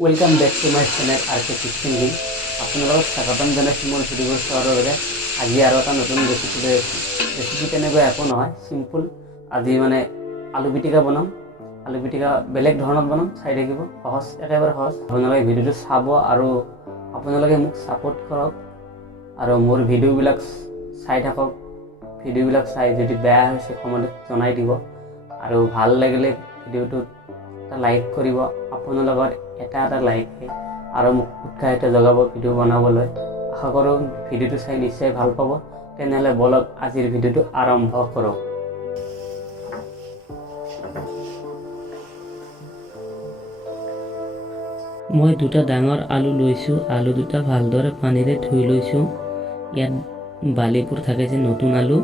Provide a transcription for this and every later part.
Welcome back to my channel RkKiTcHeNkInG. আপোনালোকক স্বাগতম জনাইছোঁ মোৰ ভিডিঅ' চোৱাৰ বাবে। আজি আৰু এটা নতুন ৰেচিপি লৈ আছোঁ। ৰেচিপি তেনেকৈ একো নহয়, সিম্পল। আজি মানে আলু পিটিকা বনাম। আলু পিটিকা বেলেগ ধৰণত বনাম, চাই থাকিব। সহজ, একেবাৰে সহজ। আপোনালোকে ভিডিঅ'টো চাব আৰু আপোনালোকে মোক সাপোৰ্ট কৰক আৰু মোৰ ভিডিঅ'বিলাক চাই থাকক। ভিডিঅ'বিলাক চাই যদি বেয়া হৈছে কমেণ্টত জনাই দিব আৰু ভাল লাগিলে ভিডিঅ'টোত এটা লাইক কৰিব। আপোনালোকৰ এটা লাইকে আৰু মোক উৎসাহিত জগাব ভিডিঅ' বনাবলৈ। আশা কৰোঁ ভিডিঅ'টো চাই নিশ্চয় ভাল পাব। তেনেহ'লে বলক আজিৰ ভিডিঅ'টো আৰম্ভ কৰোঁ। মই দুটা ডাঙৰ আলু লৈছোঁ। আলু দুটা ভালদৰে পানীৰে ধুই লৈছোঁ। ইয়াত বালিবোৰ থাকে যে নতুন আলু।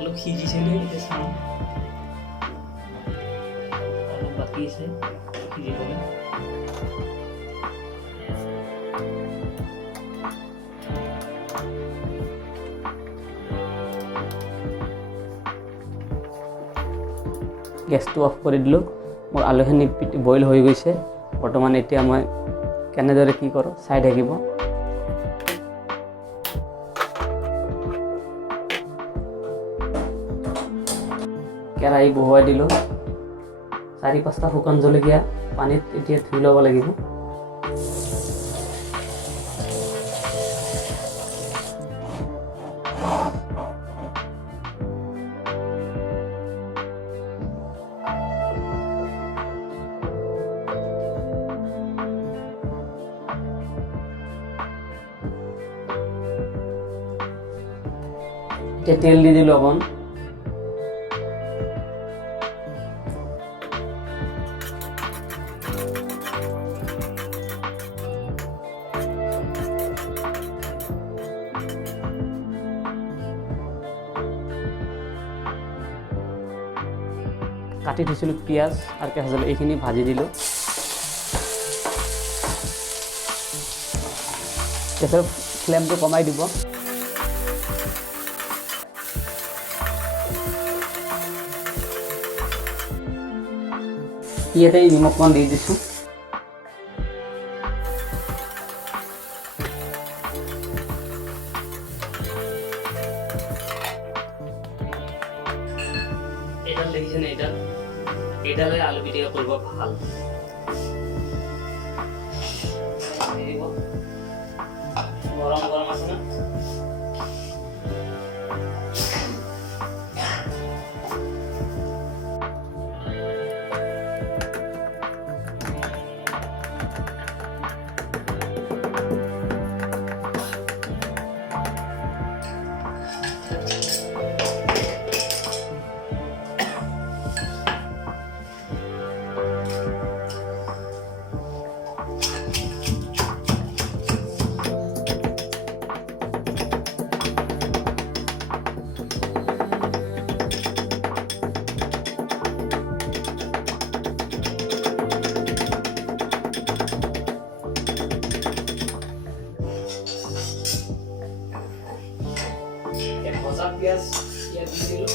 অলপ সিজিছিলে, এতিয়া চাওঁ অলপ বাকী আছে সিজিবলৈ। গেছটো অফ কৰি দিলোঁ। মোৰ আলুখিনি বইল হৈ গৈছে। বৰ্তমান এতিয়া মই কেনেদৰে কি কৰোঁ চাই থাকিব। কেৰাহী বহুৱাই দিলোঁ। 4-5টা শুকান জলকীয়া পানীত এতিয়া ধুই ল'ব লাগিব। এতিয়া তেল দি দিলোঁ অকণ। কাটি থৈছিলোঁ পিঁয়াজ আৰু কেঁচা জলকীয়া, এইখিনি ভাজি দিলোঁ। গেছৰ ফ্লেমটো কমাই দিব। ইয়াতে নিমখ অকণ দি দিছোঁ। এইডাল দেখিছেনে? এইডালে আলু পিটিকা কৰিব ভাল। গৰম গৰম আছে না? ভজা পিঁয়াজ ইয়াত দি দিলোঁ